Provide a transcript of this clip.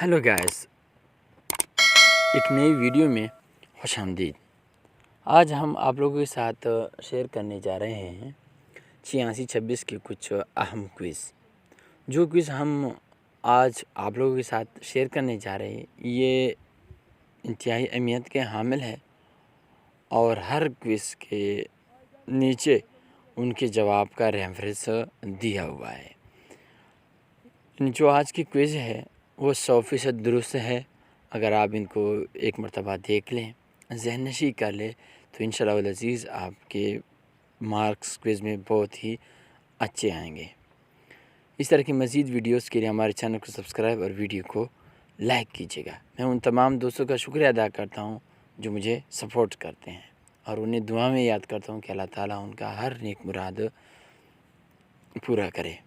Hello guys, एक नई video में खुशामदीद। आज हम आप लोगों के साथ शेयर करने जा रहे हैं 86-26 के कुछ अहम क्विज़। जो क्विज़ हम आज आप लोगों के साथ शेयर करने जा रहे हैं, ये इंतहाई अहमियत के हामिल है और हर क्विज़ के नीचे उनके जवाब का रेफरेंस दिया हुआ है। जो आज की क्विज़ है वो 100% दुरुस्त है। अगर आप इनको एक मरतबा देख लें, ज़हननशी कर लें, तो इंशाअल्लाह वल अज़ीज़ आपके मार्क्स क्विज़ में बहुत ही अच्छे आएंगे। इस तरह की मज़ीद वीडियोस के लिए हमारे चैनल को सब्सक्राइब और वीडियो को लाइक कीजिएगा। मैं उन तमाम दोस्तों का शुक्रिया अदा करता हूँ जो मुझे सपोर्ट करते हैं और उन्हें दुआ में याद करता हूँ कि अल्लाह ताला उनका हर नेक मुराद पूरा करे।